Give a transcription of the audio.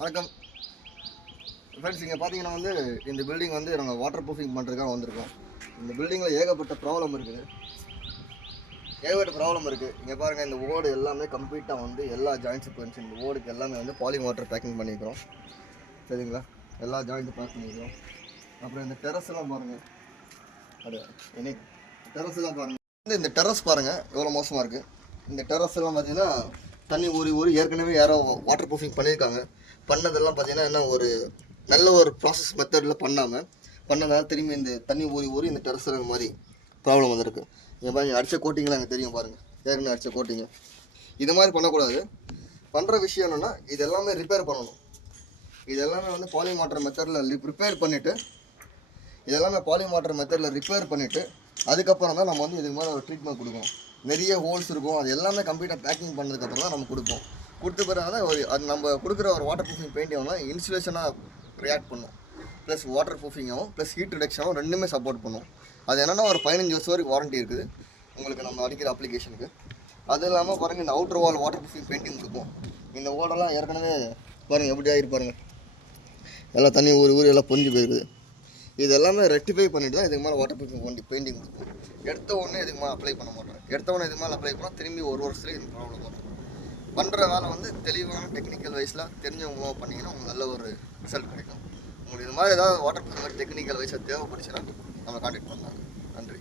வணக்கம் ஃப்ரெண்ட்ஸ். இங்கே பார்த்தீங்கன்னா இந்த பில்டிங் நாங்கள் வாட்டர் ப்ரூஃபிங் பண்ணுறதுக்காக வந்திருக்கோம். இந்த பில்டிங்கில் ஏகப்பட்ட ப்ராப்ளம் இருக்குது. இங்கே பாருங்கள், இந்த ஓடு எல்லாமே கம்ப்ளீட்டாக எல்லா ஜாயிண்ட்ஸுக்கு வந்துச்சு. இந்த ஓடுக்கு எல்லாமே பாலிங் வாட்டர் பேக்கிங் பண்ணிக்கிறோம். சரிங்களா? எல்லா ஜாயிண்ட்டும் பேக் பண்ணிக்கிறோம். அப்புறம் இந்த டெரஸ்லாம் பாருங்கள், இந்த டெரஸ் பாருங்கள் எவ்வளோ மோசமாக இருக்குது. இந்த டெரஸ்லாம் பார்த்தீங்கன்னா தண்ணி ஊறி ஏற்கனவே யாரோ வாட்டர் ப்ரூஃபிங் பண்ணியிருக்காங்க. பண்ணதெல்லாம் பார்த்தீங்கன்னா என்ன ஒரு நல்ல ஒரு ப்ராசஸ் மெத்தடில் பண்ணதால் திரும்பி இந்த தண்ணி ஊறி இந்த டெரஸ் மாதிரி ப்ராப்ளம் வந்திருக்கு. இங்கே பாருங்க, அடித்த கோட்டிங்கெலாம் அங்கே தெரியும் பாருங்கள், ஏற்கனவே அடித்த கோட்டிங்க. இது மாதிரி பண்ணக்கூடாது. பண்ணுற விஷயம் என்னென்னா இது எல்லாமே ரிப்பேர் பண்ணணும். இது எல்லாமே பாலிங் வாட்டர் மெத்தடில் ரிப்பேர் பண்ணிவிட்டு அதுக்கப்புறம் தான் நம்ம இதுக்கு மேலே ஒரு ட்ரீட்மெண்ட் கொடுக்கணும். நிறைய ஹோல்ஸ் இருக்கும், அது எல்லாமே கம்ப்ளீட்டாக பேக்கிங் பண்ணதுக்கப்புறம் தான் நம்ம கொடுப்போம். கொடுத்த பிறகு தான் அது நம்ம கொடுக்குற ஒரு வாட்டர் ப்ரூஃபிங் பெயிண்டிங்னா இன்சுலேஷனாக ரியாக்ட் பண்ணும், ப்ளஸ் வாட்டர் ப்ரூஃபிங்காகவும் ப்ளஸ் ஹீட் ரிடக்ஷனாகவும் ரெண்டுமே சப்போர்ட் பண்ணும். அது என்னென்னா ஒரு 15 வருஷம் வரைக்கும் வாரண்ட்டி இருக்குது உங்களுக்கு நம்ம அடிக்கிற அப்ளிகேஷனுக்கு. அது இல்லாமல் பாருங்கள், இந்த அவுட்டர் வால் வாட்டர் ப்ரூஃபிங் பெயிண்டிங் கொடுப்போம். இந்த ஓடெல்லாம் ஏற்கனவே பாருங்கள் எப்படி ஆகிருப்பாருங்க, எல்லாம் தண்ணி ஊறி எல்லாம் பொஞ்சு போயிருக்குது. இது எல்லாமே ரெக்டிஃபை பண்ணிவிட்டு தான் இதுக்கு மேலே வாட்டர் ப்ரூஃபிங் பெயிண்டிங் கொடுப்போம். எடுத்த உடனே இதுக்கு மேலே அப்ளை பண்ண மாட்டோம். இதுக்கு மேலே அப்ளை பண்ணால் திரும்பி ஒரு வருஷத்துலேயே இந்த ப்ராப்ளம் வரும். பண்ணுற வேலை தெளிவான டெக்னிக்கல் வைஸில் தெரிஞ்சவங்க பண்ணிங்கன்னா உங்களுக்கு நல்ல ஒரு ரிசல்ட் கிடைக்கும். உங்களுக்கு இது மாதிரி ஏதாவது வாட்டர் ப்ரூஃபிங் டெக்னிக்கல் வைஸாக தேவைப்படுச்சுன்னா நம்ம கான்டாக்ட் பண்ணலாம். நன்றி.